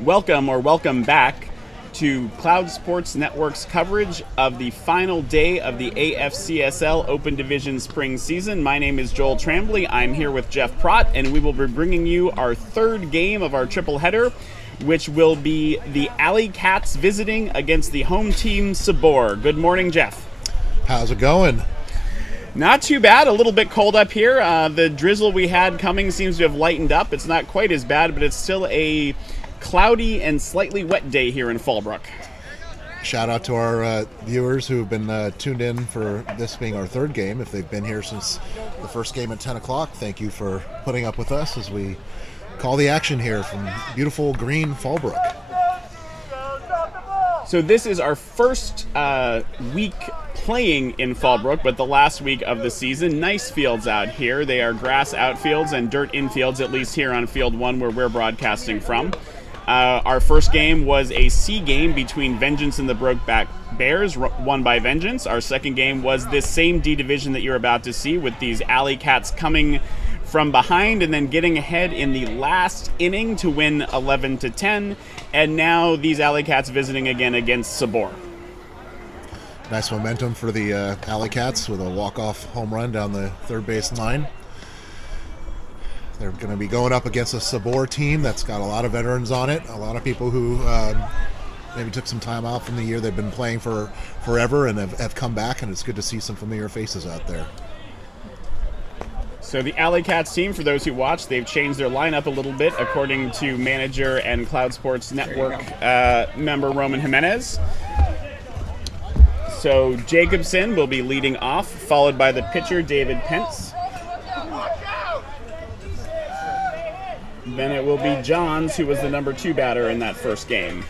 Welcome back to Cloud Sports Network's coverage of the final day of the AFCSL Open Division Spring Season. My name is Joel Tremblay. I'm here with Jeff Pratt, and we will be bringing you our third game of our triple header, which will be the Alley Cats visiting against the home team, Sabor. Good morning, Jeff. How's it going? Not too bad. A little bit cold up here. The drizzle we had coming seems to have lightened up. It's not quite as bad, but it's still a cloudy and slightly wet day here in Fallbrook. Shout out to our viewers who have been tuned in for this being our third game. If they've been here since the first game at 10 o'clock, thank you for putting up with us as we call the action here from beautiful green Fallbrook. So this is our first week playing in Fallbrook, but the last week of the season. Nice fields out here. They are grass outfields and dirt infields, at least here on Field 1 where we're broadcasting from. Our first game was a C game between Vengeance and the Brokeback Bears, won by Vengeance. Our second game was this same D division that you're about to see, with these Alley Cats coming from behind and then getting ahead in the last inning to win 11-10. And now these Alley Cats visiting again against Sabor. Nice momentum for the Alley Cats with a walk-off home run down the third base line. They're going to be going up against a Sabor team that's got a lot of veterans on it, a lot of people who maybe took some time out from the year they've been playing for forever and have come back, and it's good to see some familiar faces out there. So the Alley Cats team, for those who watch, they've changed their lineup a little bit according to manager and Cloud Sports Network member Roman Jimenez. So Jacobson will be leading off, followed by the pitcher David Pence. Then it will be Johns, who was the number 2 batter in that first game.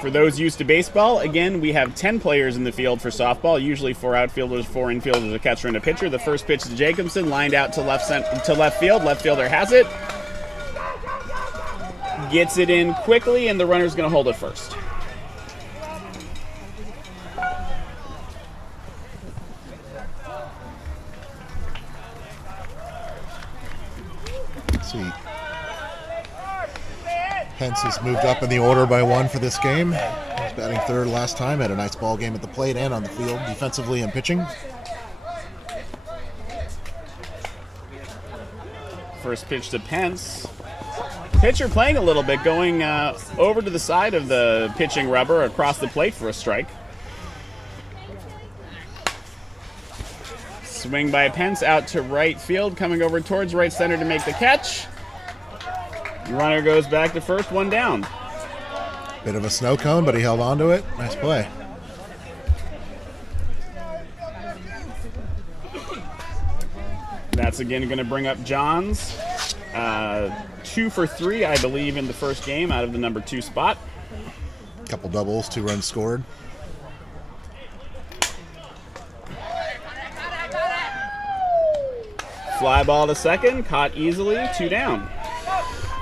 For those used to baseball, again, we have 10 players in the field for softball, usually 4 outfielders, 4 infielders, a catcher, and a pitcher. The first pitch to Jacobson, lined out to left field. Left fielder has it. Gets it in quickly, and the runner's going to hold it first. Let's see. Pence has moved up in the order by 1 for this game. He was batting third last time, had a nice ball game at the plate and on the field, defensively and pitching. First pitch to Pence. Pitcher playing a little bit, going over to the side of the pitching rubber across the plate for a strike. Swing by Pence out to right field, coming over towards right center to make the catch. Runner goes back to first, 1 down. Bit of a snow cone, but he held on to it. Nice play. That's again going to bring up Johns. 2 for 3, I believe, in the first game out of the number 2 spot. Couple doubles, 2 runs scored. Fly ball to second, caught easily, 2 down.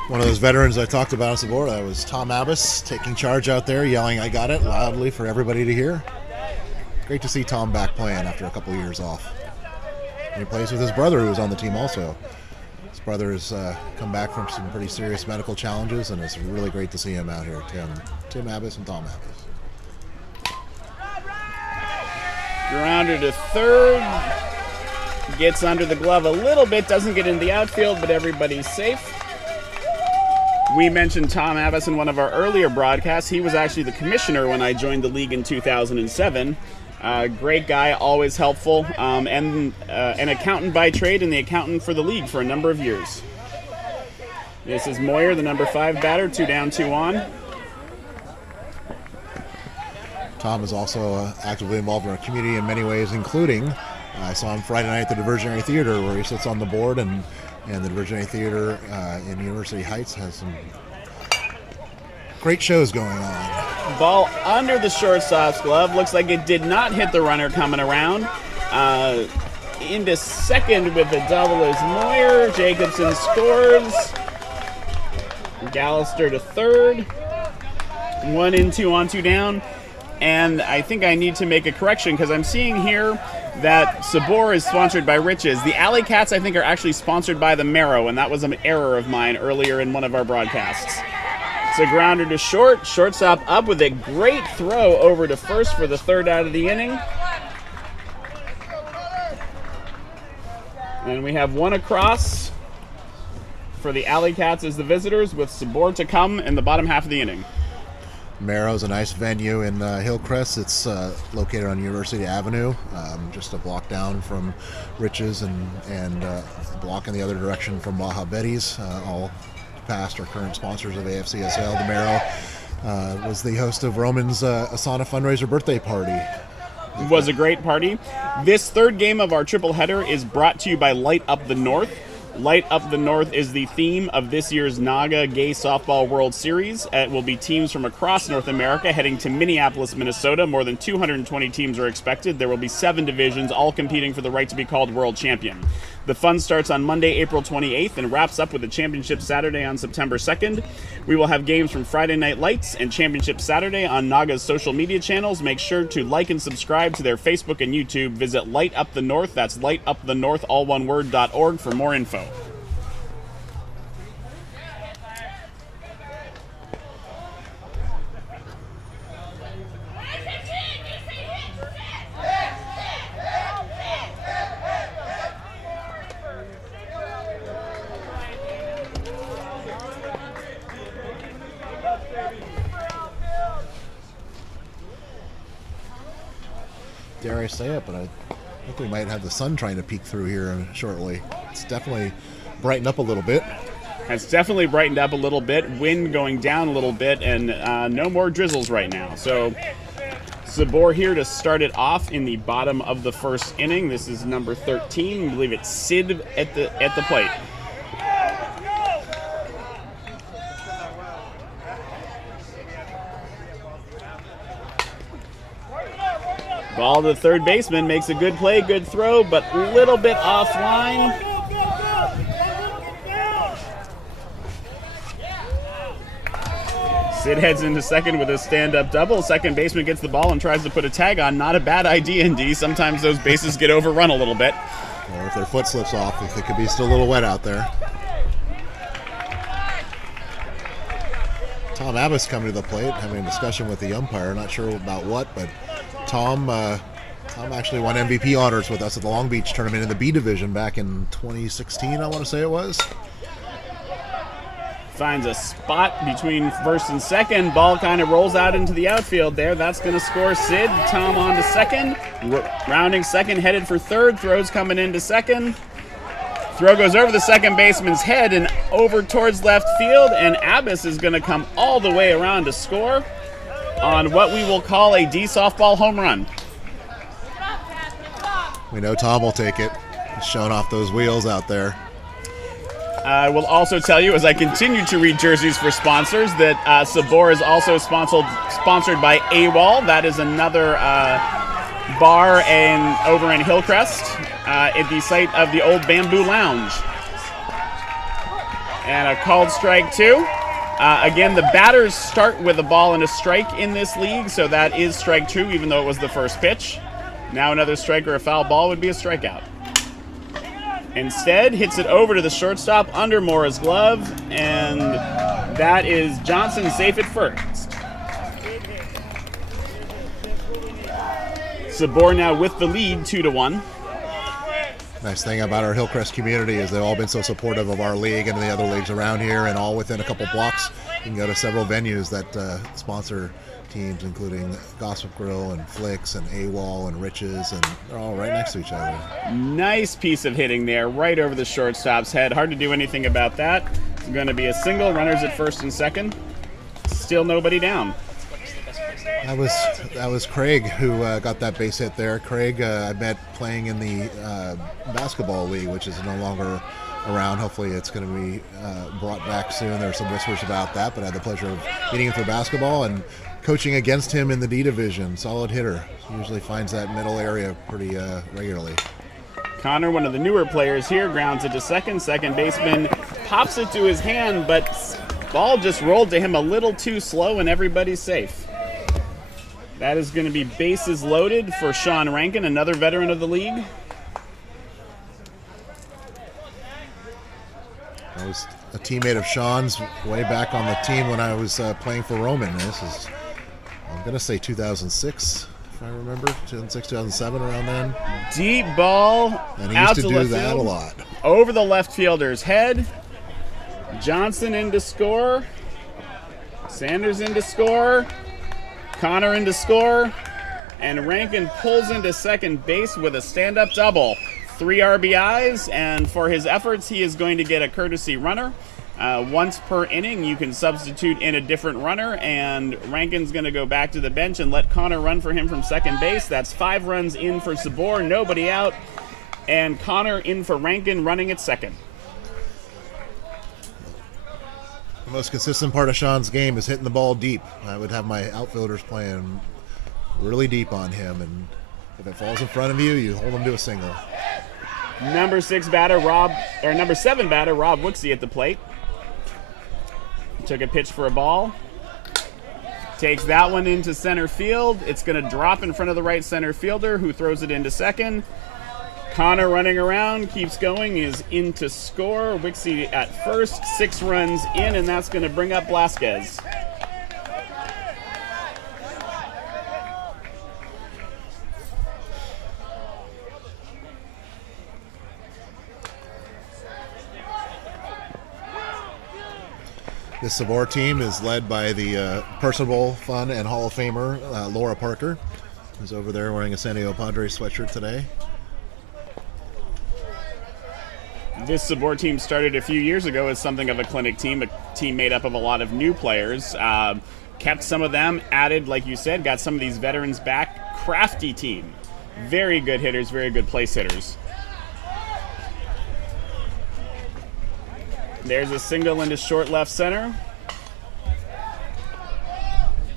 One of those veterans I talked about on Sabor, that was Tom Abbas, taking charge out there, yelling, "I got it," loudly for everybody to hear. Great to see Tom back playing after a couple years off. And he plays with his brother, who was on the team also. His brother has come back from some pretty serious medical challenges, and it's really great to see him out here, Tim Abbas and Tom Abbas. Grounder to third. Gets under the glove a little bit, doesn't get in the outfield, but everybody's safe. We mentioned Tom Abbas in one of our earlier broadcasts. He was actually the commissioner when I joined the league in 2007. Great guy, always helpful, and an accountant by trade and the accountant for the league for a number of years. This is Moyer, the number 5 batter, 2 down, 2 on. Tom is also actively involved in our community in many ways, including I saw him Friday night at the Diversionary Theater, where he sits on the board, and the Diversionary Theater in University Heights has some great shows going on. Ball under the shortstop's glove. Looks like it did not hit the runner coming around. Into second with the double is Moyer. Jacobson scores. Gallister to third. 1 in, 2 on, 2 down. And I think I need to make a correction because I'm seeing here that Sabor is sponsored by Riches. The Alley Cats, I think, are actually sponsored by the Marrow, and that was an error of mine earlier in one of our broadcasts. It's a grounder to short. Shortstop up with a great throw over to first for the 3rd out of the inning. And we have 1 across for the Alley Cats as the visitors, with Sabor to come in the bottom half of the inning. Marrow's a nice venue in Hillcrest. It's located on University Avenue, just a block down from Riches and a block in the other direction from Baja Betty's. All past or current sponsors of AFCSL. The Marrow was the host of Roman's Asana fundraiser birthday party. It was a great party. This 3rd game of our triple header is brought to you by Light Up the North. Light Up the North is the theme of this year's NAGA Gay Softball World Series. It will be teams from across North America heading to Minneapolis, Minnesota. More than 220 teams are expected. There will be 7 divisions, all competing for the right to be called world champion. The fun starts on Monday, April 28th, and wraps up with the championship Saturday on September 2nd. We will have games from Friday Night Lights and Championship Saturday on NAGA's social media channels. Make sure to like and subscribe to their Facebook and YouTube. Visit Light Up the North, that's lightupthenorth, all one word, .org for more info. Dare I say it, but I think we might have the sun trying to peek through here shortly. It's definitely brightened up a little bit. It's definitely brightened up a little bit. Wind going down a little bit, and no more drizzles right now. So Sabor here to start it off in the bottom of the 1st inning. This is number 13. I believe it's Sid at the plate. Ball to the 3rd baseman, makes a good play, good throw, but a little bit offline. Sid heads into second with a stand-up double. Second baseman gets the ball and tries to put a tag on. Not a bad idea, indeed. Sometimes those bases get overrun a little bit. Or if their foot slips off, if it could be still a little wet out there. Tom Abbas coming to the plate, having a discussion with the umpire. Not sure about what, but Tom actually won MVP honors with us at the Long Beach tournament in the B division back in 2016, I want to say it was. Finds a spot between first and second. Ball kind of rolls out into the outfield there. That's going to score Sid. Tom on to second. Rounding second, headed for third. Throw's coming into second. Throw goes over the second baseman's head and over towards left field, and Abbas is going to come all the way around to score on what we will call a D softball home run. We know Tom will take it. He's showing off those wheels out there. I will also tell you, as I continue to read jerseys for sponsors, that Sabor is also sponsored by AWOL. That is another bar over in Hillcrest at the site of the old Bamboo Lounge. And a called strike two. Again, the batters start with a ball and a strike in this league, so that is strike two, even though it was the first pitch. Now another strike or a foul ball would be a strikeout. Instead, hits it over to the shortstop under Mora's glove, and that is Johnson safe at first. Sabor now with the lead, 2-1. Nice thing about our Hillcrest community is they've all been so supportive of our league and the other leagues around here, and all within a couple blocks. You can go to several venues that sponsor teams, including Gossip Grill and Flicks and AWOL and Riches, and they're all right next to each other. Nice piece of hitting there, right over the shortstop's head. Hard to do anything about that. It's going to be a single. Runners at first and second. Still nobody down. That was Craig who got that base hit there. Craig, I met playing in the basketball league, which is no longer around. Hopefully it's going to be brought back soon. There's some whispers about that, but I had the pleasure of meeting him for basketball and coaching against him in the D division. Solid hitter. Usually finds that middle area pretty regularly. Connor, one of the newer players here, grounds it to second. Second baseman pops it to his hand, but Ball just rolled to him a little too slow, and everybody's safe. That is going to be bases loaded for Sean Rankin, another veteran of the league. I was a teammate of Sean's way back on the team when I was playing for Roman. This is, I'm going to say 2006, if I remember, 2006, 2007, around then. Deep ball And he out used to do left that field, a lot. over the left fielder's head. Johnson in to score. Sanders in to score. Connor in to score. And Rankin pulls into second base with a stand-up double. 3 RBIs, and for his efforts, he is going to get a courtesy runner. Once per inning, you can substitute in a different runner, and Rankin's going to go back to the bench and let Connor run for him from second base. That's 5 runs in for Sabor, nobody out, and Connor in for Rankin running at second. The most consistent part of Sean's game is hitting the ball deep. I would have my outfielders playing really deep on him, and if it falls in front of you, you hold him to a single. Number 7 batter Rob Wixie at the plate. Took a pitch for a ball. Takes that one into center field. It's going to drop in front of the right center fielder, who throws it into second. Connor running around, keeps going, is in to score. Wixie at first, 6 runs in, and that's going to bring up Blasquez. This Sabor team is led by the personable, fun, and Hall of Famer Laura Parker, who's over there wearing a San Diego Padres sweatshirt today. This Sabor team started a few years ago as something of a clinic team, a team made up of a lot of new players. Kept some of them, added, like you said, got some of these veterans back. Crafty team. Very good hitters, very good place hitters. There's a single into short left center.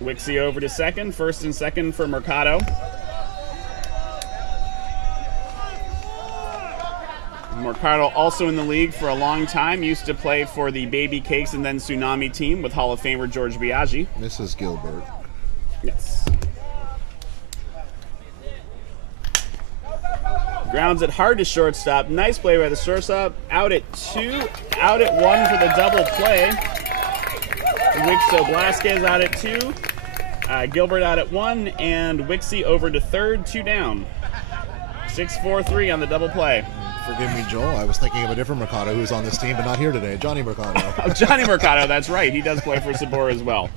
Wixie over to second. First and second for Mercado. Mercado also in the league for a long time. Used to play for the Baby Cakes and then Tsunami team with Hall of Famer George Biaggi. Mrs. Gilbert. Yes. Grounds it hard to shortstop. Nice play by the shortstop. Out at 2, out at 1 for the double play. Wixo Blasquez out at 2. Gilbert out at 1, and Wixie over to third, 2 down. 6-4-3 on the double play. Forgive me, Joel. I was thinking of a different Mercado who's on this team, but not here today. Johnny Mercado. Oh, Johnny Mercado, that's right. He does play for Sabor as well.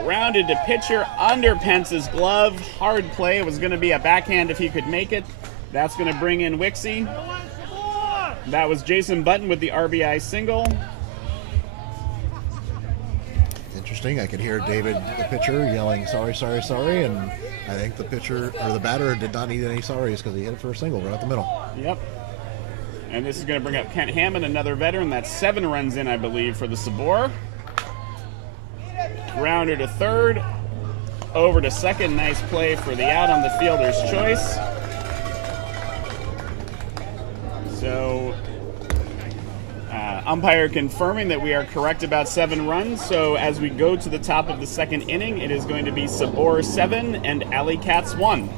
Rounded to pitcher under Pence's glove. Hard play. It was going to be a backhand if he could make it. That's going to bring in Wixie. That was Jason Button with the RBI single. Interesting. I could hear David, the pitcher, yelling, sorry, sorry, sorry, and I think the pitcher, or the batter, did not need any sorries because he hit it for a single right up the middle. Yep. And this is going to bring up Kent Hammond, another veteran. That's 7 runs in, I believe, for the Sabor. Grounder to third. Over to second. Nice play for the out on the fielder's choice. So, umpire confirming that we are correct about 7 runs. So as we go to the top of the second inning, it is going to be Sabor 7 and Alley Cats 1.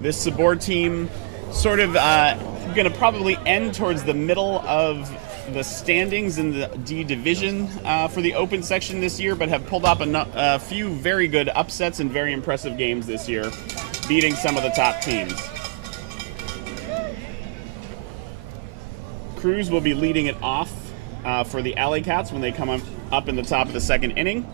This Sabor team sort of going to probably end towards the middle of the standings in the D division for the open section this year, but have pulled up a few very good upsets and very impressive games this year, beating some of the top teams. Cruz will be leading it off for the Alley Cats when they come up in the top of the second inning.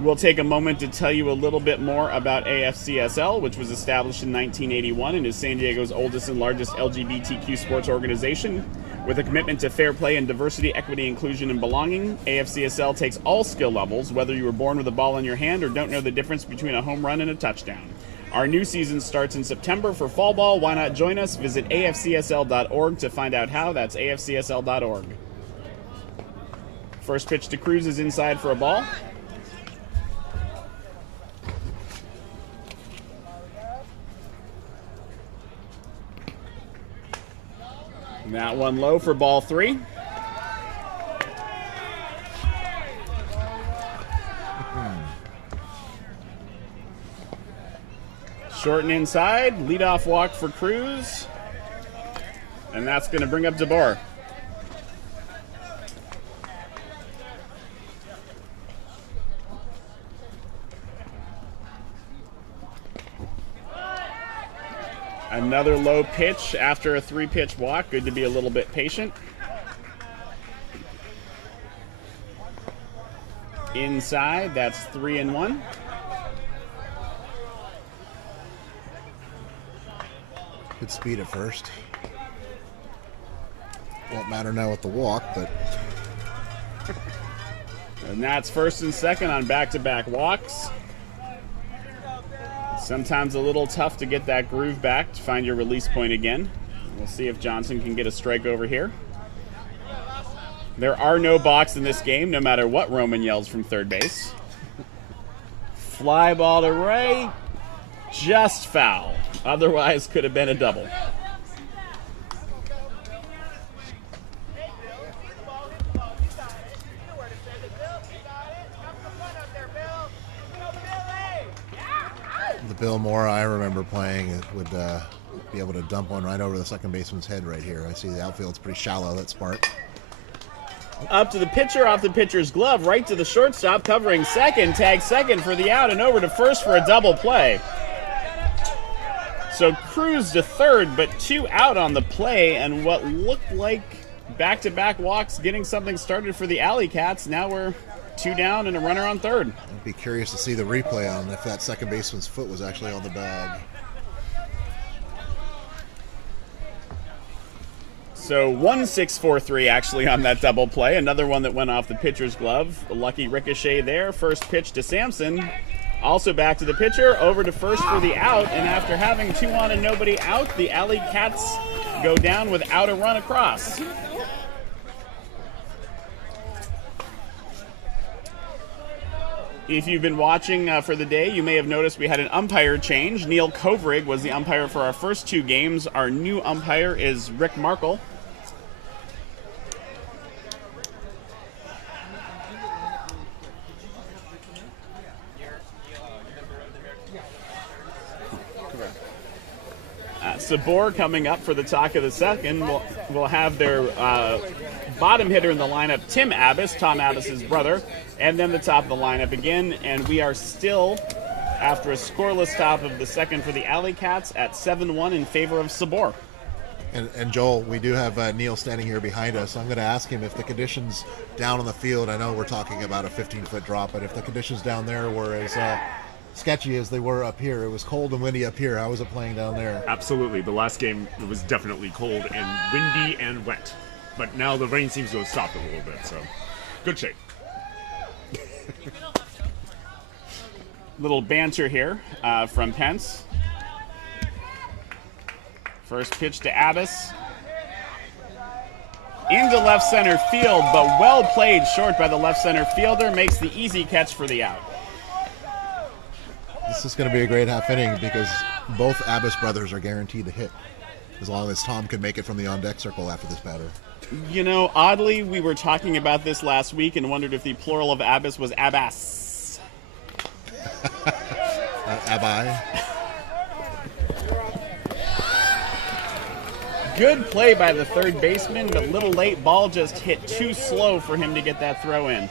We'll take a moment to tell you a little bit more about AFCSL, which was established in 1981 and is San Diego's oldest and largest LGBTQ sports organization. With a commitment to fair play and diversity, equity, inclusion, and belonging, AFCSL takes all skill levels, whether you were born with a ball in your hand or don't know the difference between a home run and a touchdown. Our new season starts in September for fall ball. Why not join us? Visit afcsl.org to find out how. That's afcsl.org. First pitch to Cruz is inside for a ball. That one low for ball 3. Short and inside, leadoff walk for Cruz. And that's going to bring up DeBoer. Another low pitch after a 3-pitch walk. Good to be a little bit patient. Inside, that's 3-1. Good speed at first. Won't matter now with the walk, but... And that's first and second on back-to-back walks. Sometimes a little tough to get that groove back to find your release point again. We'll see if Johnson can get a strike over here. There are no balks in this game, no matter what Roman yells from third base. Fly ball to right, just foul. Otherwise, could have been a double. The Bill Moore I remember playing would be able to dump one right over the second baseman's head right here. I see the outfield's pretty shallow, that spark. Up to the pitcher, off the pitcher's glove, right to the shortstop, covering second, tag second for the out, and over to first for a double play. So Cruz to third, but 2 out on the play, and what looked like back-to-back walks getting something started for the Alley Cats. Now we're 2 down and a runner on third. I'd be curious to see the replay on if that second baseman's foot was actually on the bag. So 1-6-4-3 actually on that double play. Another one that went off the pitcher's glove. A lucky ricochet there. First pitch to Sampson. Also back to the pitcher, over to first for the out, and after having 2 on and nobody out, the Alley Cats go down without a run across. If you've been watching for the day, you may have noticed we had an umpire change. Neil Kovrig was the umpire for our first 2 games. Our new umpire is Rick Markle. Sabor coming up for the talk of the second. We'll have their bottom hitter in the lineup, Tim Abbas, Tom Abbas' brother, and then the top of the lineup again. And we are still, after a scoreless top of the second for the Alley Cats, at 7-1 in favor of Sabor. And Joel, we do have Neil standing here behind us. I'm going to ask him if the conditions down on the field, I know we're talking about a 15-foot drop, but if the conditions down there were as sketchy as they were up here. It was cold and windy up here. How was it playing down there? Absolutely. The last game, it was definitely cold and windy and wet. But now the rain seems to have stopped a little bit, so good shape. Little banter here from Pence. First pitch to Abbas. Into left center field, but well played short by the left center fielder. Makes the easy catch for the out. This is going to be a great half inning because both Abbas brothers are guaranteed to hit as long as Tom can make it from the on-deck circle after this batter. You know, oddly, we were talking about this last week and wondered if the plural of Abbas was Abbas. Abai. Good play by the third baseman, but little late ball just hit too slow for him to get that throw in.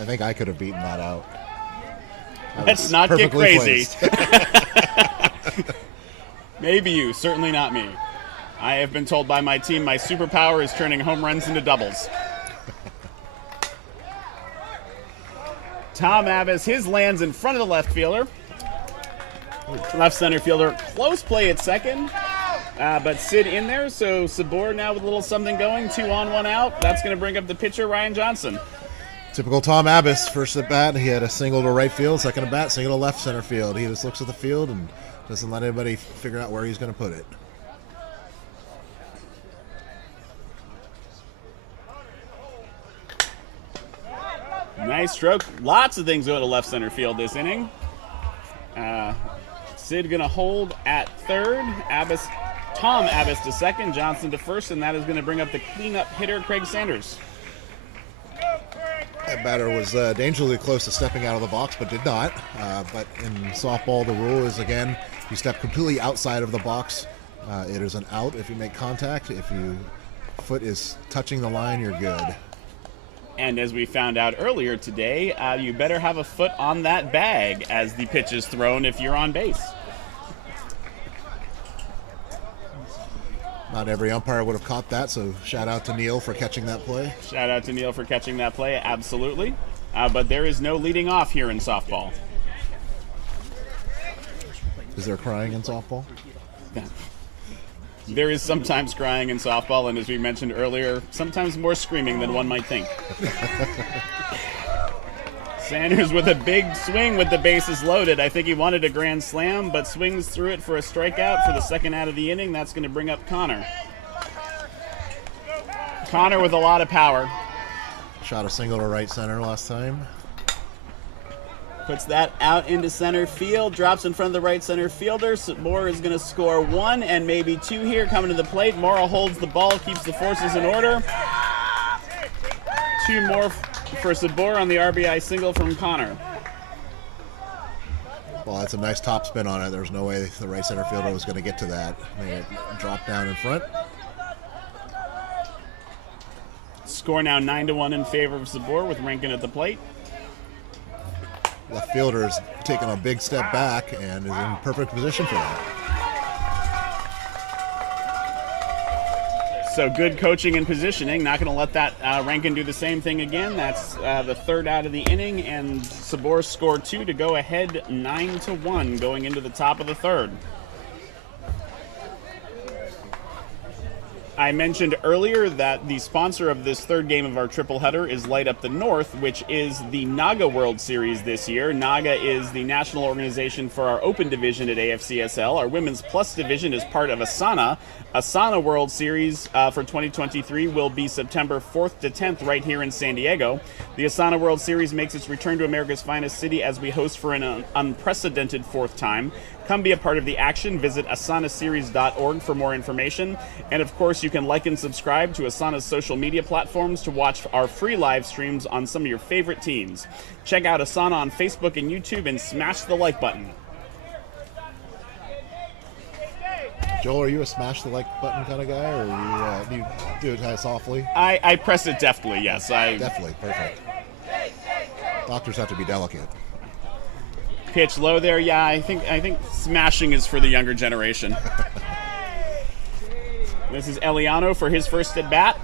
I think I could have beaten that out. Let's not get crazy. Maybe you, certainly not me. I have been told by my team my superpower is turning home runs into doubles. Tom Abbas, his lands in front of the left fielder. Left center fielder, close play at second, but Sid in there, so Sabor now with a little something going, 2 on, 1 out. That's going to bring up the pitcher, Ryan Johnson. Typical Tom Abbas, first at bat, he had a single to right field, second at bat, single to left center field. He just looks at the field and doesn't let anybody figure out where he's going to put it. Nice stroke. Lots of things go to left center field this inning. Sid going to hold at third. Abbas Tom Abbas to second, Johnson to first, and that is going to bring up the cleanup hitter, Craig Sanders. That batter was dangerously close to stepping out of the box, but did not. But in softball, the rule is, again, you step completely outside of the box. It is an out if you make contact. If your foot is touching the line, you're good. And as we found out earlier today, you better have a foot on that bag as the pitch is thrown if you're on base. Not every umpire would have caught that, so shout out to Neil for catching that play. Shout out to Neil for catching that play, absolutely. But there is no leading off here in softball. Is there crying in softball? There is sometimes crying in softball, and as we mentioned earlier, sometimes more screaming than one might think. Sanders with a big swing with the bases loaded. I think he wanted a grand slam, but swings through it for a strikeout for the second out of the inning. That's going to bring up Connor. Connor with a lot of power. Shot a single to right center last time. Puts that out into center field, drops in front of the right center fielder. Sabor is going to score 1 and maybe 2 here coming to the plate. Morrow holds the ball, keeps the forces in order. 2 more for Sabor on the RBI single from Connor. Well, that's a nice top spin on it. There's no way the right center fielder was going to get to that. Made it drop down in front. Score now 9-1 in favor of Sabor with Rankin at the plate. Left fielder is taking a big step back and is in perfect position for that. So good coaching and positioning. Not going to let that Rankin do the same thing again. That's the third out of the inning, and Sabor scored 2 to go ahead 9-1 going into the top of the third. I mentioned earlier that the sponsor of this third game of our triple header is Light Up the North, which is the NAGA World Series this year. NAGA is the national organization for our open division at AFCSL. Our women's plus division is part of ASANA. ASANA World Series for 2023 will be September 4th to 10th right here in San Diego. The ASANA World Series makes its return to America's finest city as we host for an unprecedented 4th time. Come be a part of the action. Visit asanaseries.org for more information. And of course, you can like and subscribe to Asana's social media platforms to watch our free live streams on some of your favorite teams. Check out Asana on Facebook and YouTube and smash the like button. Joel, are you a smash the like button kind of guy, or do you do it kind of softly? I press it deftly, yes. Definitely, perfect. Doctors have to be delicate. Pitch low there, yeah. I think smashing is for the younger generation. This is Eliano for his first at bat.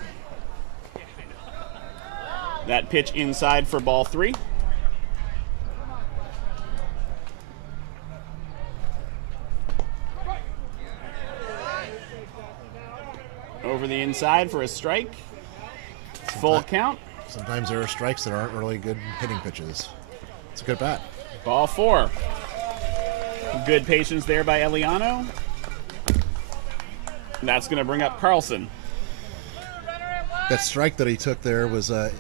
That pitch inside for ball 3. Over the inside for a strike. Full count. Sometimes there are strikes that aren't really good hitting pitches. It's a good bat. Ball 4. Good patience there by Eliano. That's going to bring up Carlson. That strike that he took there was it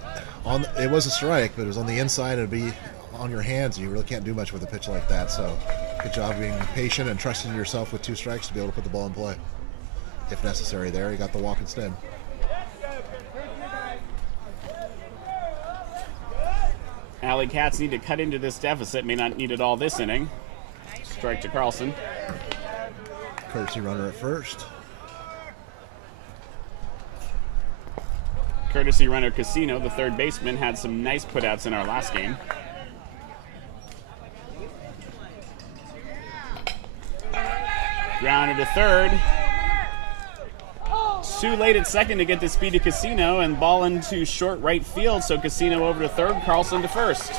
was a strike, but it was on the inside. It'd be on your hands, and you really can't do much with a pitch like that. So, good job being patient and trusting yourself with 2 strikes to be able to put the ball in play. If necessary there, he got the walk instead. Alley Cats need to cut into this deficit. May not need it all this inning. Strike to Carlson. Courtesy runner at first. Courtesy runner Casino, the third baseman, had some nice putouts in our last game. Grounder to third. Too late at second to get the speed to Casino, and ball into short right field, so Casino over to third, Carlson to first.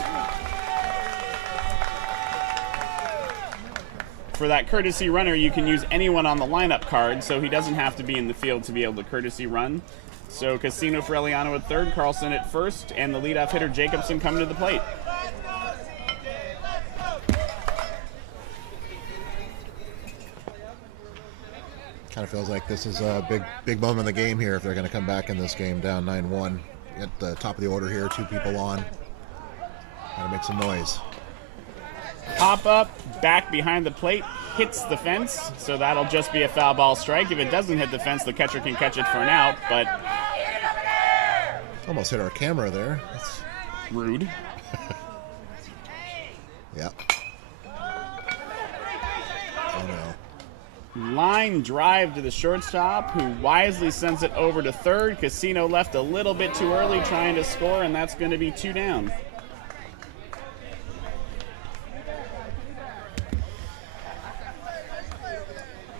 For that courtesy runner, you can use anyone on the lineup card, so he doesn't have to be in the field to be able to courtesy run. So Casino for Eliano at third, Carlson at first, and the leadoff hitter Jacobson coming to the plate. Kind of feels like this is a big moment in the game here if they're going to come back in this game down 9-1. At the top of the order here, 2 people on. Got to make some noise. Pop up, back behind the plate, hits the fence, so that'll just be a foul ball strike. If it doesn't hit the fence, the catcher can catch it for an out, but Almost hit our camera there. That's rude. Yep. Oh no. Line drive to the shortstop, who wisely sends it over to third. Casino left a little bit too early trying to score, and that's going to be 2 down.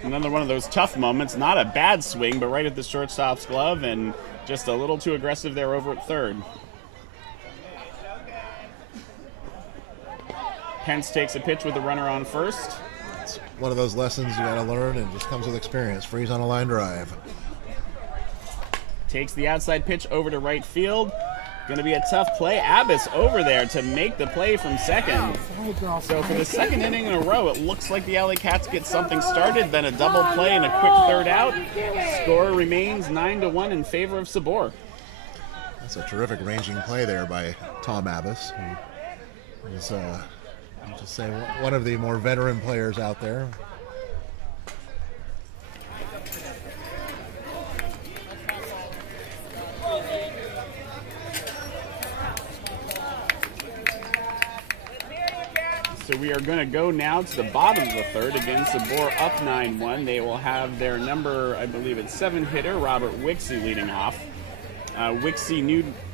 Another one of those tough moments. Not a bad swing, but right at the shortstop's glove, and just a little too aggressive there over at third. Pence takes a pitch with the runner on first. It's one of those lessons you got to learn, and it just comes with experience. Freeze on a line drive. Takes the outside pitch over to right field. Going to be a tough play. Abbas over there to make the play from second. So for the second inning in a row, it looks like the Alley Cats get something started, then a double play and a quick third out. Score remains 9-1 in favor of Sabor. That's a terrific ranging play there by Tom Abbas, who is, I'll just say, one of the more veteran players out there. So we are going to go now to the bottom of the third. Again, Sabor up 9-1. They will have their number, I believe it's 7 hitter, Robert Wixie, leading off. Wixie,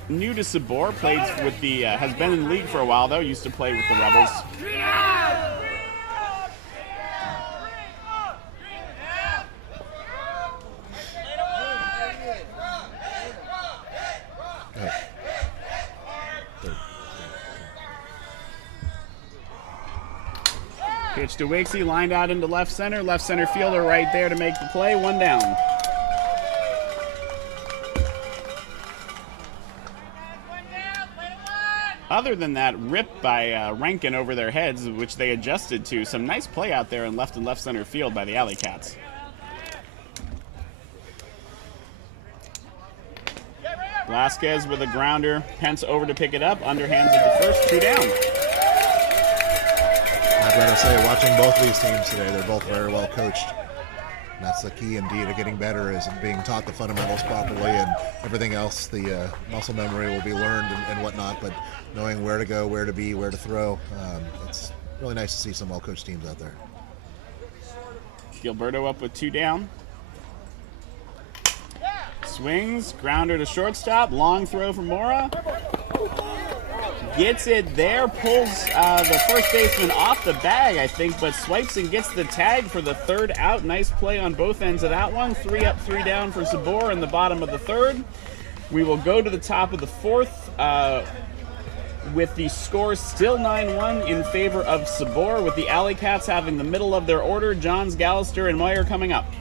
new to Sabor, played with the, has been in the league for a while though, used to play with the Rebels. Pitch to Wixie, lined out into left center fielder right there to make the play, 1 down. Other than that rip by Rankin over their heads, which they adjusted to, some nice play out there in left and left center field by the Alley Cats. Velasquez with a grounder, Pence over to pick it up, underhands at the first, 2 down. I've got to say, watching both of these teams today, they're both very well coached. And that's the key indeed of getting better, is being taught the fundamentals properly, and everything else, the muscle memory will be learned and whatnot, but knowing where to go, where to be, where to throw, it's really nice to see some well-coached teams out there. Gilberto up with 2 down. Swings, grounder to shortstop, long throw from Mora. Gets it there, pulls the first baseman off the bag, I think, but swipes and gets the tag for the third out. Nice play on both ends of that one. 3 up, 3 down for Sabor in the bottom of the third. We will go to the top of the fourth with the score still 9-1 in favor of Sabor, with the Alley Cats having the middle of their order. Johns, Gallister, and Meyer coming up.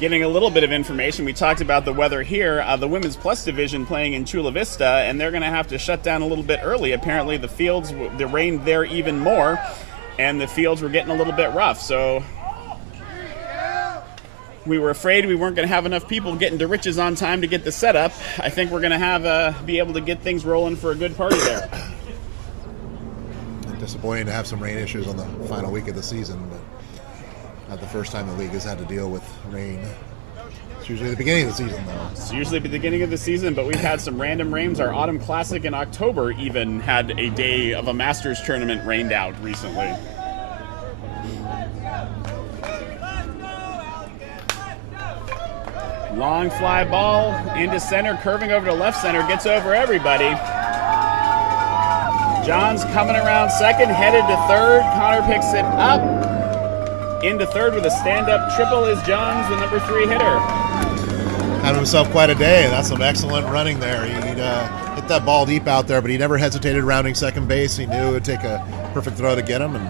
Getting a little bit of information, we talked about the weather here. The Women's Plus division playing in Chula Vista, and they're going to have to shut down a little bit early. Apparently the fields, the rain there even more, and the fields were getting a little bit rough. So we were afraid we weren't going to have enough people getting to Riches on time to get the setup. I think we're going to have be able to get things rolling for a good party there. Disappointing to have some rain issues on the final week of the season, but not the first time the league has had to deal with rain. It's usually the beginning of the season, though. It's usually the beginning of the season, but we've had some random rains. Our Autumn Classic in October even had a day of a Masters tournament rained out recently. Long fly ball into center, curving over to left center, gets over everybody. Johns coming around second, headed to third. Connor picks it up. Into third with a stand-up triple is Johns, the number 3 hitter. Had himself quite a day, and that's some excellent running there. He'd hit that ball deep out there, but he never hesitated rounding second base. He knew it would take a perfect throw to get him, and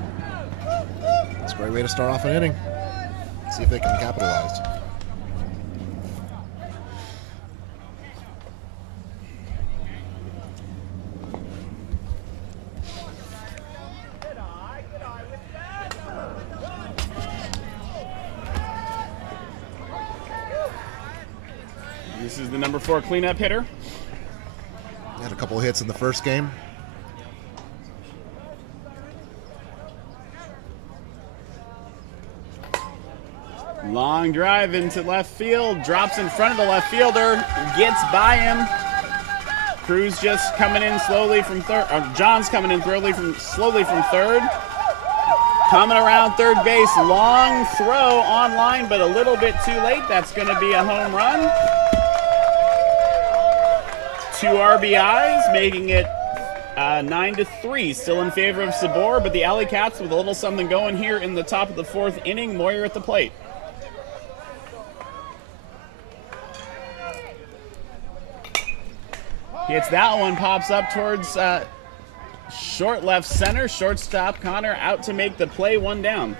it's a great way to start off an inning. See if they can capitalize. This is the number 4 cleanup hitter. Had a couple of hits in the first game. Long drive into left field, drops in front of the left fielder, gets by him. Cruz just coming in slowly from third. John's coming in slowly from third. Coming around third base, long throw on line, but a little bit too late. That's going to be a home run. 2 RBIs, making it 9-3. Still in favor of Sabor, but the Alley Cats with a little something going here in the top of the 4th inning. Moyer at the plate. Hits that one, pops up towards short left center. Shortstop Connor out to make the play, 1 down.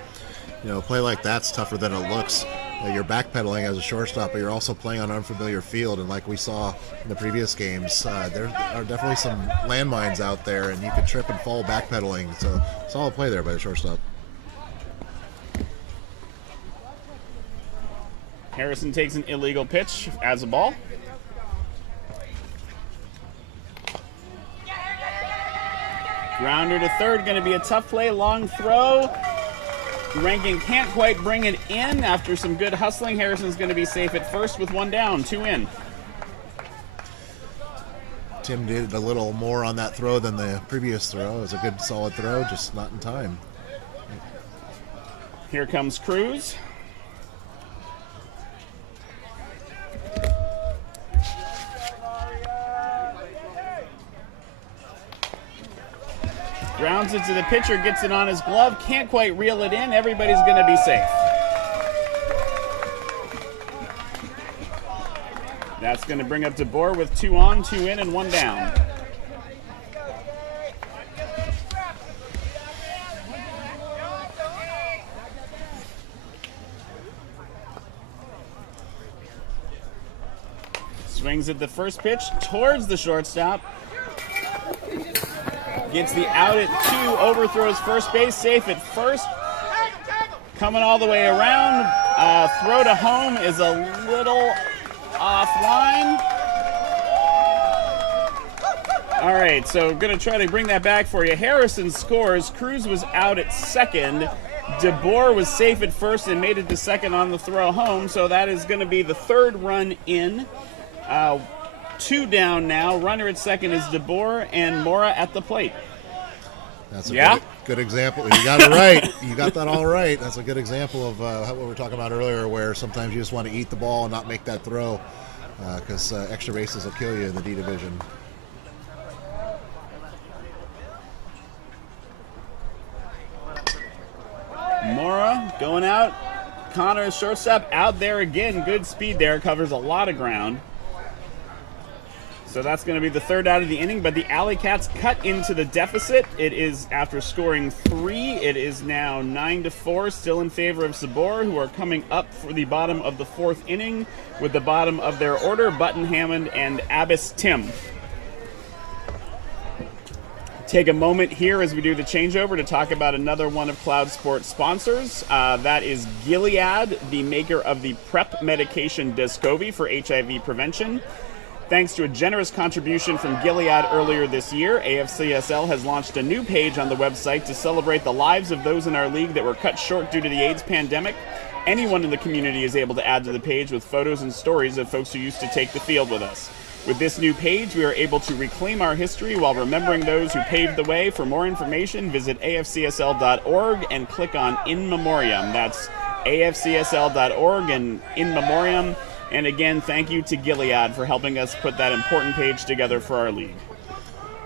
You know, a play like that's tougher than it looks. You're backpedaling as a shortstop, but you're also playing on unfamiliar field. And like we saw in the previous games, there are definitely some landmines out there, and you could trip and fall backpedaling. So solid play there by the shortstop. Harrison takes an illegal pitch as a ball. Grounder to third, going to be a tough play, long throw. Rankin can't quite bring it in after some good hustling. Harrison's going to be safe at first with 1 down, 2 in. Tim did a little more on that throw than the previous throw. It was a good solid throw, just not in time. Here comes Cruz. Grounds it to the pitcher, gets it on his glove, can't quite reel it in. Everybody's going to be safe. That's going to bring up DeBoer with 2 on, 2 in, and 1 down. Swings at the first pitch towards the shortstop. Gets the out at 2, overthrows first base, safe at first. Coming all the way around. Throw to home is a little offline. All right, so going to try to bring that back for you. Harrison scores. Cruz was out at second. DeBoer was safe at first and made it to second on the throw home, so that is going to be the 3rd run in. 2 down now. Runner at second is DeBoer, and Mora at the plate. That's a good example. You got it right. You got that all right. That's a good example of what we were talking about earlier, where sometimes you just want to eat the ball and not make that throw because extra bases will kill you in the D division. Mora going out. Connor, shortstop, out there again. Good speed there. Covers a lot of ground. So that's going to be the 3rd out of the inning, but the Alley Cats cut into the deficit. It is, after scoring 3, it is now 9-4, still in favor of Sabor, who are coming up for the bottom of the 4th inning with the bottom of their order, Button Hammond and Abbas Tim. Take a moment here as we do the changeover to talk about another one of Cloud Sports' sponsors. That is Gilead, the maker of the PrEP medication Descovy for HIV prevention. Thanks to a generous contribution from Gilead earlier this year, AFCSL has launched a new page on the website to celebrate the lives of those in our league that were cut short due to the AIDS pandemic. Anyone in the community is able to add to the page with photos and stories of folks who used to take the field with us. With this new page, we are able to reclaim our history while remembering those who paved the way. For more information, visit afcsl.org and click on In Memoriam. That's afcsl.org and In Memoriam. And again, thank you to Gilead for helping us put that important page together for our league.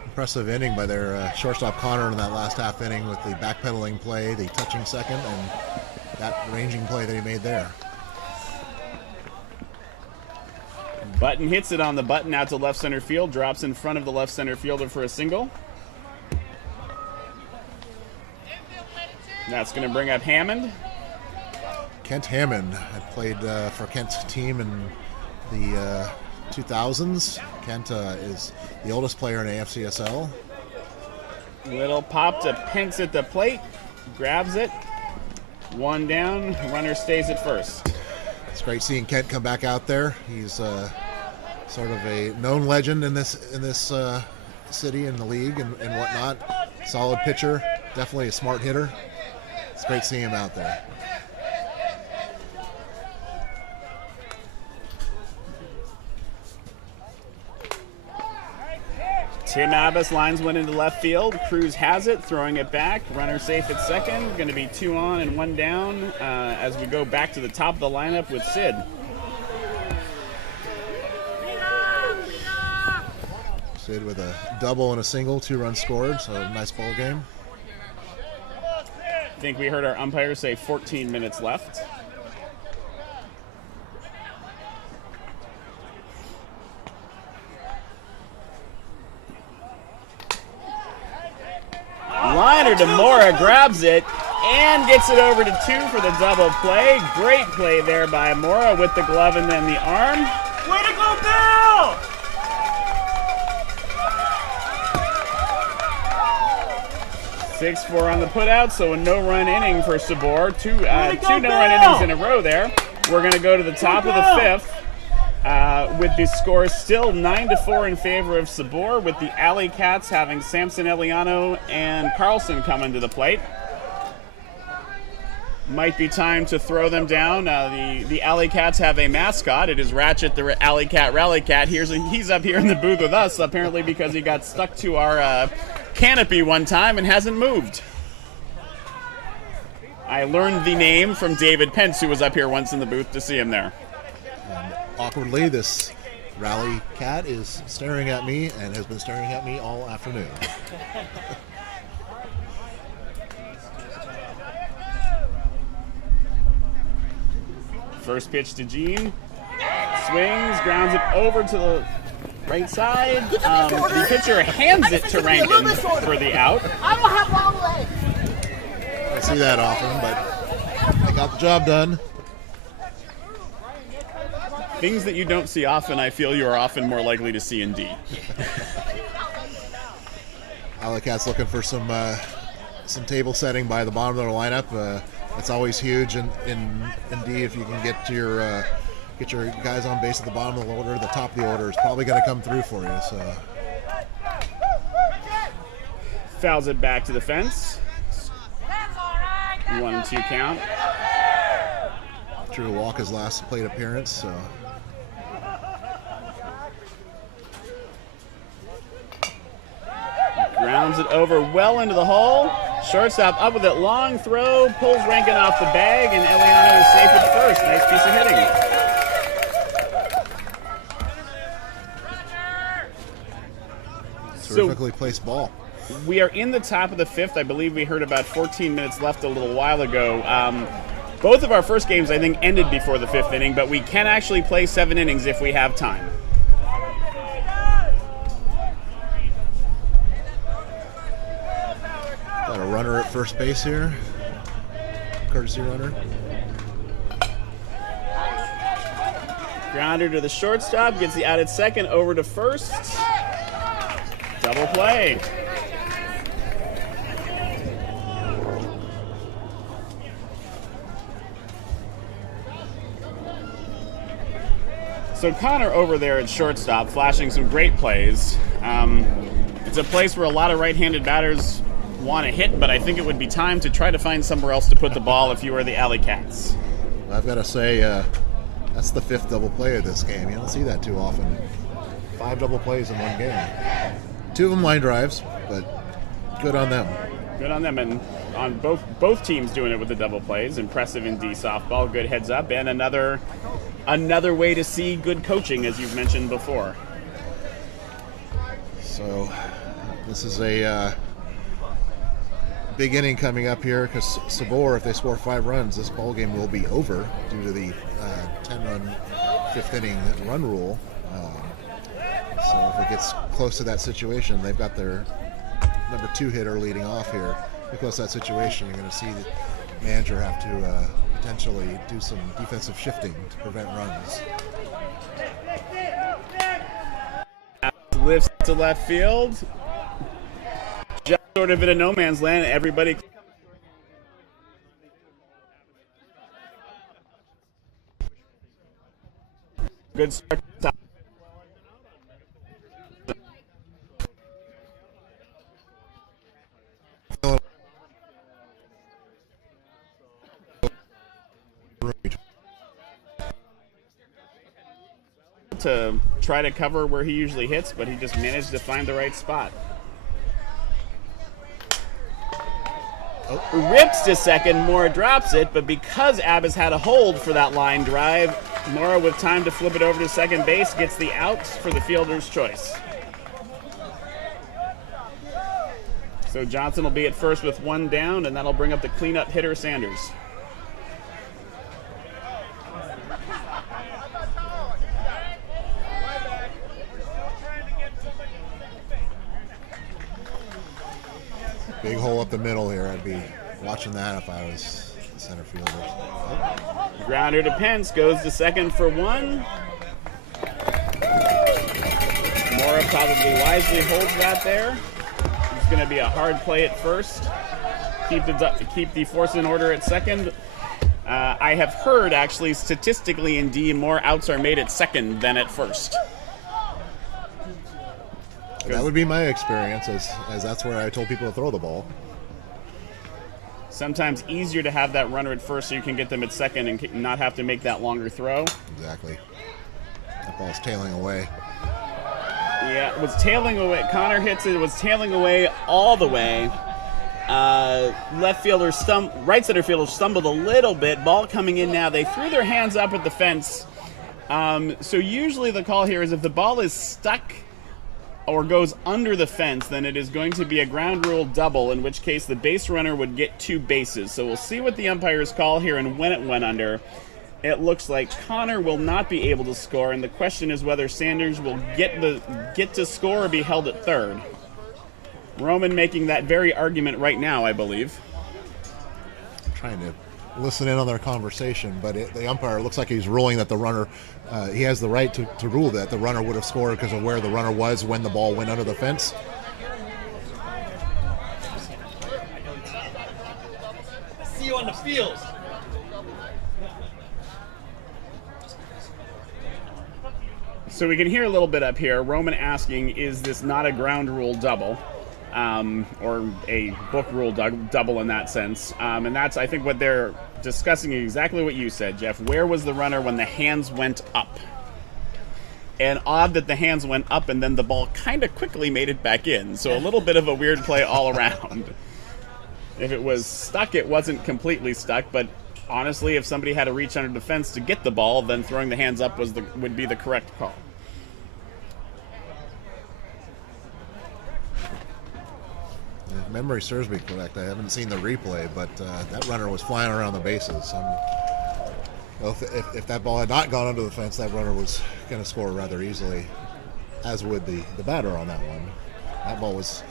Impressive inning by their shortstop Connor in that last half inning with the backpedaling play, the touching second, and that ranging play that he made there. Button hits it on the button out to left center field, drops in front of the left center fielder for a single. That's going to bring up Hammond. Kent Hammond had played for Kent's team in the 2000s. Kent is the oldest player in AFCSL. Little pop to Pence at the plate. Grabs it. 1 down. Runner stays at first. It's great seeing Kent come back out there. He's sort of a known legend in this city and the league and whatnot. Solid pitcher, definitely a smart hitter. It's great seeing him out there. Tim Abbas lines one into left field. Cruz has it, throwing it back. Runner safe at second. Going to be 2 on and 1 down as we go back to the top of the lineup with Sid. Sid with a double and a single, 2 runs scored, so a nice ball game. I think we heard our umpire say 14 minutes left. Liner to Mora, grabs it and gets it over to 2 for the double play. Great play there by Mora with the glove and then the arm. Way to go, Bill! Six-4 on the putout, so a no-run inning for Sabor. Two no-run innings in a row there. We're going to go to the top of the 5th. With the score still 9-4 in favor of Sabor, with the Alley Cats having Samson Eliano and Carlson coming to the plate. Might be time to throw them down. The Alley Cats have a mascot. It is Ratchet the Alley Cat Rally Cat. He's up here in the booth with us, apparently because he got stuck to our canopy one time and hasn't moved. I learned the name from David Pence, who was up here once in the booth to see him there. And awkwardly, this Rally Cat is staring at me and has been staring at me all afternoon. First pitch to Gene. Swings, grounds it over to the right side. The pitcher hands it to Rankin for the out. I don't have long legs. I see that often, but I got the job done. Things that you don't see often, I feel you are often more likely to see in D. Alley Cat's looking for some table setting by the bottom of their lineup. It's always huge in D if you can get your guys on base at the bottom of the order. The top of the order is probably going to come through for you. So Fouls it back to the fence. 1-2 count. Drew Walker's last plate appearance. So Grounds it over well into the hole. Shortstop up with it. Long throw. Pulls Rankin off the bag, and Eliano is safe at first. Nice piece of hitting. terrifically placed ball. We are in the top of the 5th. I believe we heard about 14 minutes left a little while ago. Both of our first games, I think, ended before the 5th inning, but we can actually play 7 innings if we have time. Got a runner at first base here. Courtesy runner. Grounder to the shortstop, gets the out at second, over to first. Double play. So Connor over there at shortstop, flashing some great plays. It's a place where a lot of right-handed batters want to hit, but I think it would be time to try to find somewhere else to put the ball if you are the Alley Cats. I've got to say, that's the 5th double play of this game. You don't see that too often. 5 double plays in one game. 2 of them line drives, but good on them. Good on them, and on both teams doing it with the double plays. Impressive in D softball. Good heads up, and another way to see good coaching, as you've mentioned before. So this is a big inning coming up here because Sabor, if they score 5 runs, this ball game will be over due to the 10-run 5th inning run rule. So if it gets close to that situation, they've got their number 2 hitter leading off here. If close to that situation, you're going to see the manager have to potentially do some defensive shifting to prevent runs. Lifts to left field. Just sort of in a no man's land. Everybody. Good start. to try to cover where he usually hits, but he just managed to find the right spot. Rips to second, Mora drops it, but because Abbas had a hold for that line drive, Mora with time to flip it over to second base gets the out for the fielder's choice. So Johnson will be at first with one down, and that'll bring up the cleanup hitter, Sanders. Big hole up the middle here. I'd be watching that if I was the center fielder. Oh. Grounder to Pence, goes to second for one. Mora probably wisely holds that there. It's going to be a hard play at first. Keep the force in order at second. I have heard, actually, statistically, indeed, more outs are made at second than at first. That would be my experience, as that's where I told people to throw the ball. Sometimes easier to have that runner at first so you can get them at second and not have to make that longer throw. Exactly. That ball's tailing away. Yeah, it was tailing away. Connor hits it. It was tailing away all the way. Right center fielder stumbled a little bit. Ball coming in now. They threw their hands up at the fence. So usually the call here is if the ball is stuck or goes under the fence, then it is going to be a ground rule double, in which case the base runner would get 2 bases. So we'll see what the umpires call here and when it went under. It looks like Connor will not be able to score, and the question is whether Sanders will get to score or be held at third. Roman making that very argument right now, I believe. I'm trying to listen in on their conversation, but the umpire looks like he's ruling that the runner, he has the right to rule that the runner would have scored because of where the runner was when the ball went under the fence. See you on the field. So we can hear a little bit up here. Roman asking, is this not a ground rule double? Or a book rule double in that sense. And that's, I think, what they're discussing exactly what you said, Jeff. Where was the runner when the hands went up? And odd that the hands went up and then the ball kind of quickly made it back in. So a little bit of a weird play all around. If it was stuck, it wasn't completely stuck, but honestly, if somebody had to reach under the fence to get the ball, then throwing the hands up would be the correct call. If memory serves me correct, I haven't seen the replay, but that runner was flying around the bases. If that ball had not gone under the fence, that runner was going to score rather easily, as would the batter on that one. That ball was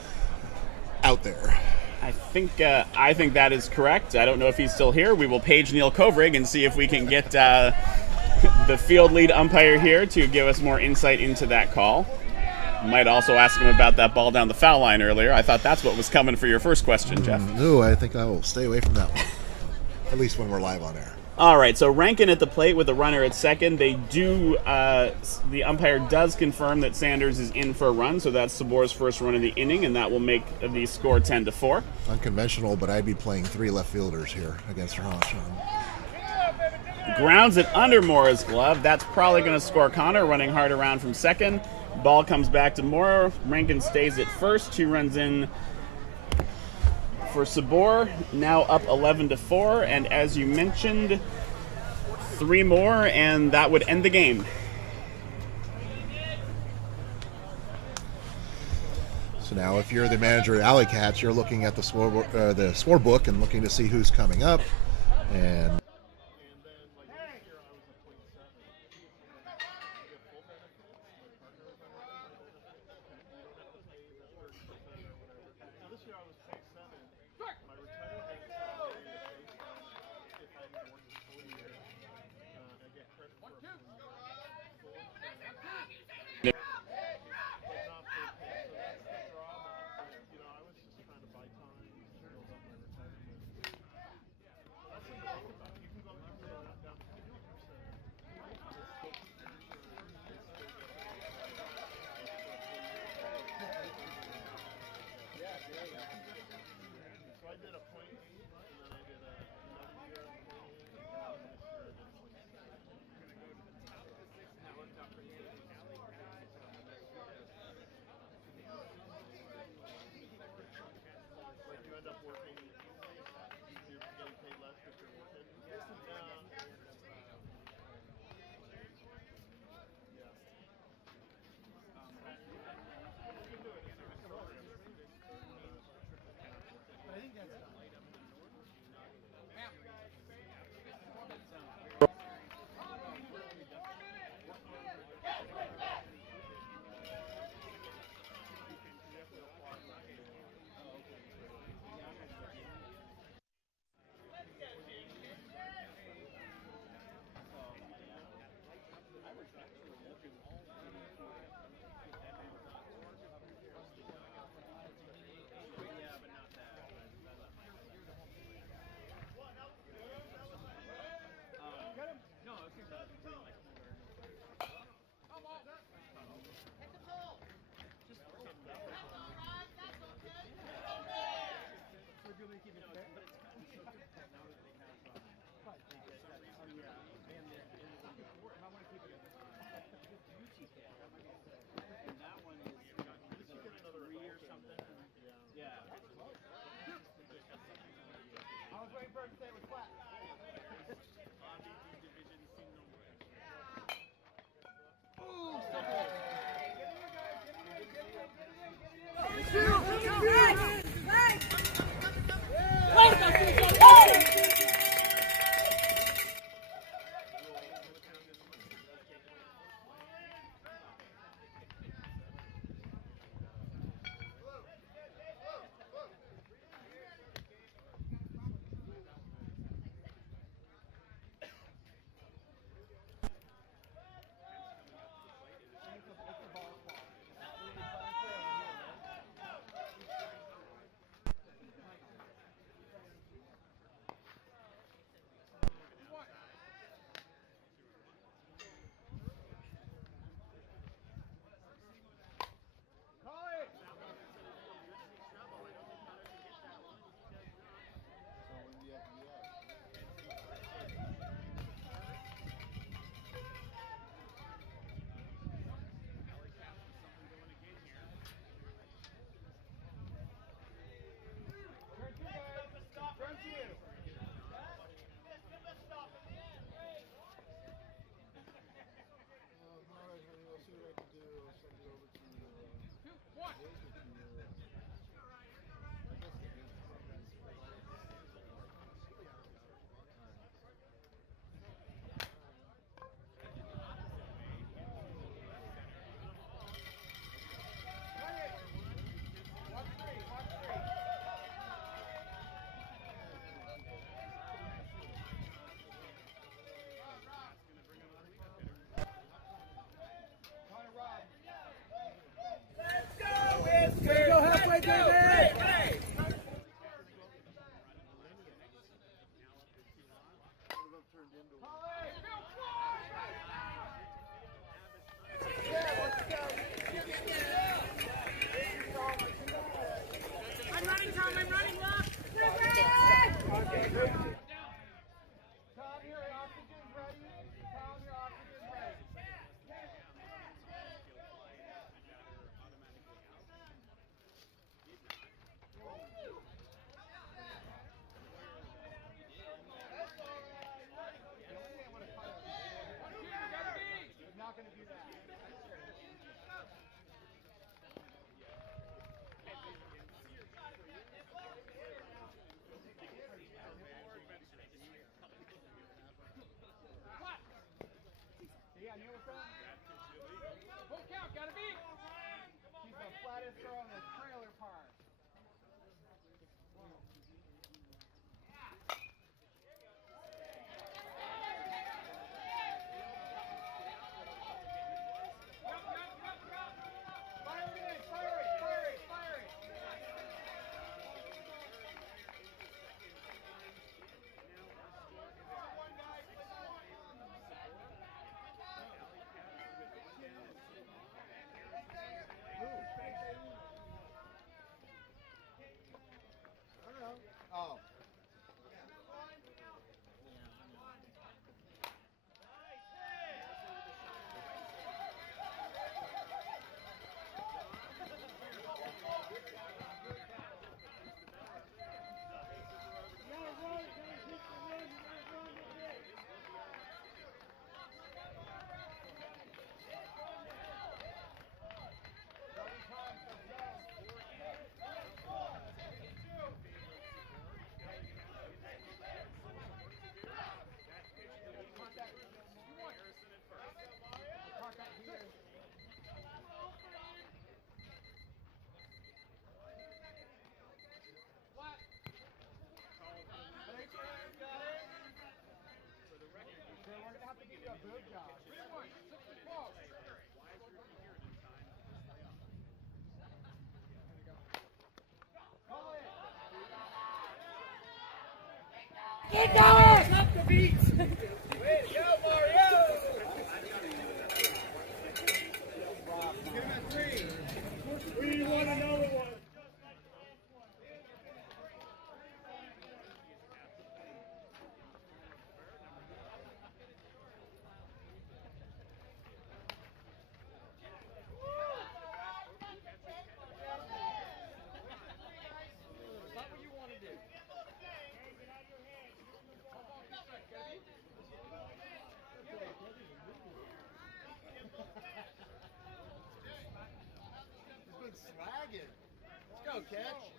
out there. I think that is correct. I don't know if he's still here. We will page Neil Kovrig and see if we can get the field lead umpire here to give us more insight into that call. Might also ask him about that ball down the foul line earlier. I thought that's what was coming for your first question, Jeff. No, I think I will stay away from that one, at least when we're live on air. All right, so Rankin at the plate with the runner at second. They do, the umpire does confirm that Sanders is in for a run, so that's Sabor's first run of the inning, and that will make the score 10-4. Unconventional, but I'd be playing 3 left fielders here against Rahashan. Grounds it under Mora's glove. That's probably going to score Connor, running hard around from second. Ball comes back to Mora. Rankin stays at first. 2 runs in for Sabor, now up 11-4, and as you mentioned, 3 more, and that would end the game. So now, if you're the manager at Alley Cats, you're looking at the scorebook and looking to see who's coming up, and Let's go, catch.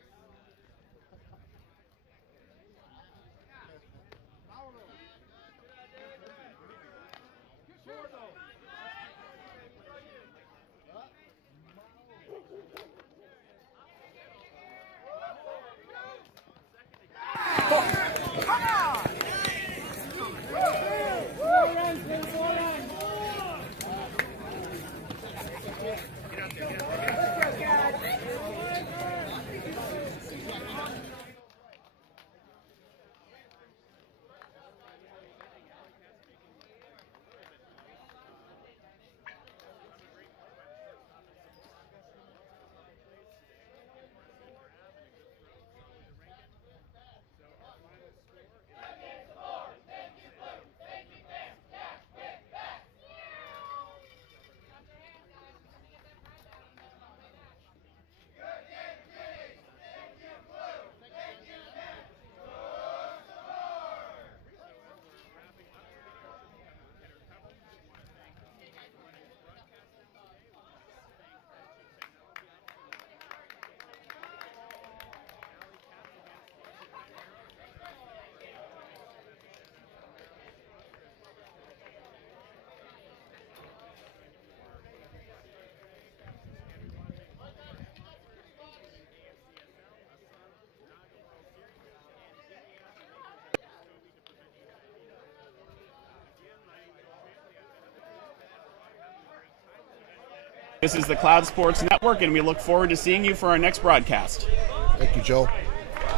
This is the Cloud Sports Network, and we look forward to seeing you for our next broadcast. Thank you, Joe.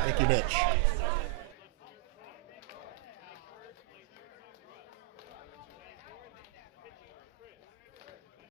Thank you, Mitch.